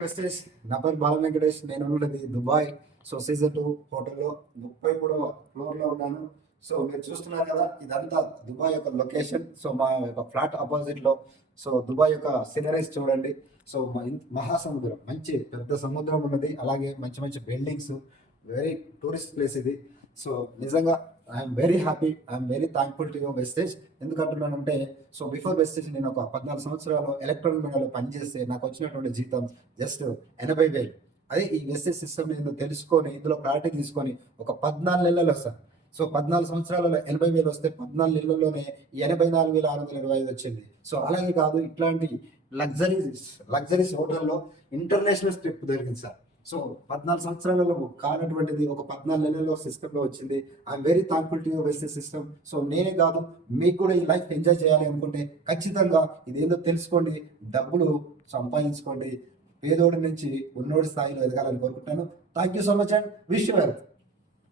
Prestige నా పేరు బాల వెంకటేష్. నేను ఉన్నది దుబాయ్. సో సీజన్ 2 హోటల్లో 33వ ఫ్లోర్లో ఉన్నాను. సో మీరు చూస్తున్నారు కదా, ఇదంతా దుబాయ్ యొక్క లొకేషన్. సో మా యొక్క ఫ్లాట్ ఆపోజిట్లో సో దుబాయ్ యొక్క సినరీస్ చూడండి. సో మహాసముద్రం, మంచి పెద్ద సముద్రం ఉన్నది. అలాగే మంచి మంచి బిల్డింగ్స్, వెరీ టూరిస్ట్ ప్లేస్ ఇది. సో నిజంగా I'm very happy, I'm very thankful to your vestige. ఎందుకంటున్నానంటే, సో బిఫోర్ వెస్టేజ్ నేను ఒక 14 సంవత్సరాలు ఎలక్ట్రానిక్ మీడియాలో పనిచేస్తే నాకు వచ్చినటువంటి జీతం జస్ట్ 80,000. అదే ఈ వెస్టేజ్ సిస్టమ్ నేను తెలుసుకొని ఇందులో ప్రాక్టీస్ తీసుకొని ఒక 14 నెలలు వస్తాను. సో 14 సంవత్సరాలలో 80,000 వస్తే 14 నెలల్లోనే 84,625 వచ్చింది. సో అలాగే కాదు, ఇట్లాంటి లగ్జరీస్ హోటల్లో ఇంటర్నేషనల్ ట్రిప్ దొరికింది సార్. సో 14 సంవత్సరాలలో కానటువంటిది ఒక 14 నెలల్లో సిస్టంలో వచ్చింది. I'm very thankful to your wastage system. So నేనే కాదు, మీకు కూడా ఈ లైఫ్ ఎంజాయ్ చేయాలి అనుకుంటే ఖచ్చితంగా ఇదేందో తెలుసుకోండి, డబ్బులు సంపాదించుకోండి, పేదోడి నుంచి ఉన్నోడి స్థాయిలో ఎదగాలని కోరుకుంటున్నాను. Thank you so much and wish you wealth.